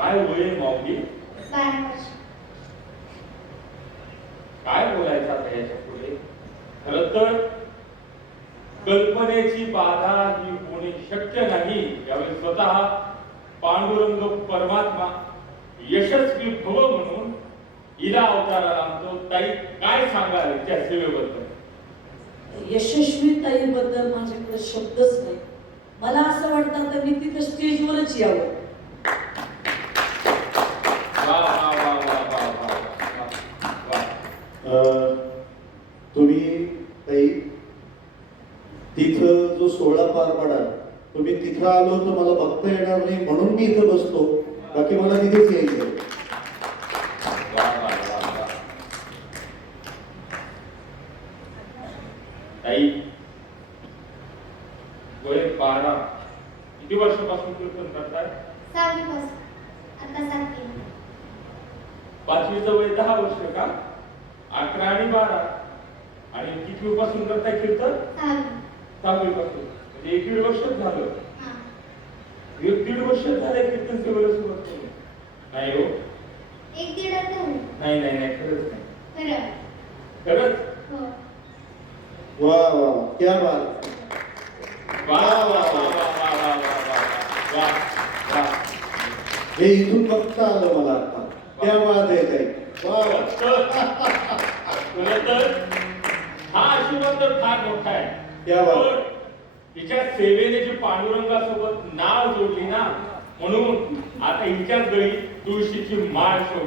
माऊली बारा वर्ष काय बोलायचं आता याच्यापुढे खर तर कल्पनेची बाधा ही होणे शक्य नाही यावेळी स्वतः पांडुरंग परमात्मा यशस्वी भव म्हणून हिला अवताराला आणतो ताई काय सांगाल त्या सेवेबद्दल यशस्वी ताईबद्दल माझ्याकडे शब्दच नाही मला असं वाटतं आता मी तिथं स्टेजवरच यावं तुम्ही काही तिथं जो सोहळा पार पाडाल तुम्ही तिथं आलो तर मला बघता येणार नाही म्हणून मी इथं बसतो. बाकी मला तिथेच यायचं वय बारा. किती वर्षापासून कीर्तन करताय? पाचवीचं वय दहा वर्ष का? अकरा आणि बारा. आणि किती उपासून करताय कीर्तन? चालू. पासून म्हणजे एक दीड वर्ष झालं. एक दीड वर्ष झालं कीर्तन सेवेला सुरुवात केली नाही हो. एक दीड नाही नाही नाही खरंच नाही. खरंच? हो. वा वा क्या बात. वा वा वा वा वा वा वा वा वा वा. हे इथून फक्त आलं मला आता. त्या वाद आहे काही वा वा. खरं तर? हा आशीर्वाद तर फार मोठा आहे. पण हिच्या सेवेने जी पांडुरंगासोबत नाव जोडली ना म्हणून आता हिच्याच गळी तुळशीची माळ शोध